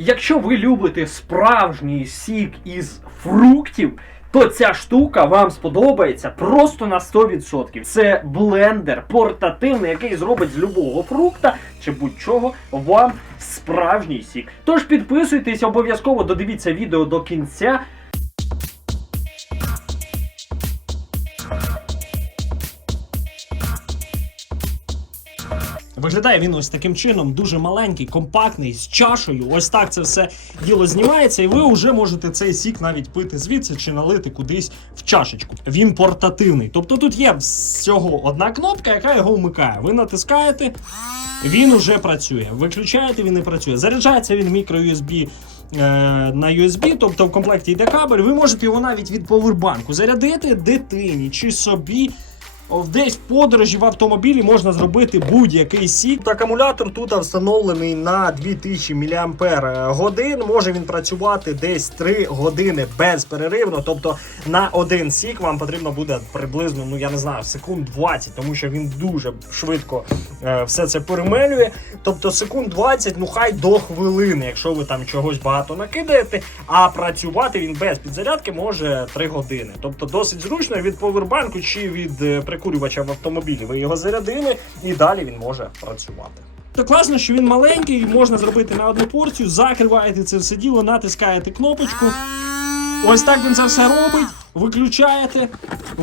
Якщо ви любите справжній сік із фруктів, то ця штука вам сподобається просто на 100%. Це блендер портативний, який зробить з любого фрукта чи будь-чого вам справжній сік. Тож підписуйтесь, обов'язково додивіться відео до кінця. Виглядає він ось таким чином, дуже маленький, компактний, з чашею. Ось так це все діло знімається, і ви вже можете цей сік навіть пити звідси чи налити кудись в чашечку. Він портативний. Тобто тут є всього одна кнопка, яка його вмикає. Ви натискаєте, він уже працює. Виключаєте, він не працює. Заряджається він мікро-USB. е, На USB, тобто в комплекті йде кабель, ви можете його навіть від повербанку зарядити дитині чи собі. Десь подорожі в автомобілі можна зробити будь-який сік. Акумулятор тут встановлений на 2000 мАч. Може він працювати десь 3 години безперервно. Тобто на один сік вам потрібно буде приблизно, ну я не знаю, секунд 20, тому що він дуже швидко е, все це перемелює. Тобто секунд 20, ну хай до хвилини, якщо ви там чогось багато накидаєте. А працювати він без підзарядки може 3 години. Тобто досить зручно від повербанку чи від е, прикурювача в автомобілі. Ви його зарядили і далі він може працювати. То класно, що він маленький, можна зробити на одну порцію, закриваєте це все діло, натискаєте кнопочку. Ось так він це все робить. Виключаєте,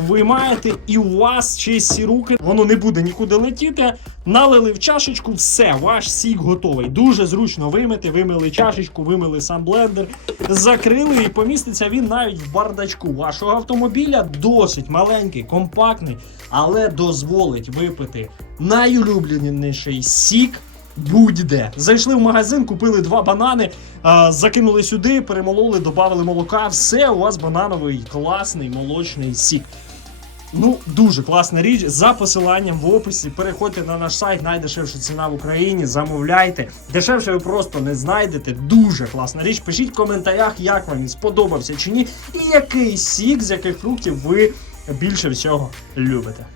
виймаєте, і у вас чисті руки. Воно не буде нікуди летіти. Налили в чашечку, все, ваш сік готовий. Дуже зручно вимити, вимили чашечку, вимили сам блендер, закрили і поміститься він навіть в бардачку вашого автомобіля. Досить маленький, компактний, але дозволить випити найулюбленіший сік. Будь-де. Зайшли в магазин, купили два банани, а, закинули сюди, перемололи, додали молока. Все, у вас банановий класний молочний сік. Ну, дуже класна річ. За посиланням в описі. Переходьте на наш сайт, найдешевша ціна в Україні. Замовляйте. Дешевше ви просто не знайдете. Дуже класна річ. Пишіть в коментарях, як вам сподобався чи ні, і який сік з яких фруктів ви більше всього любите.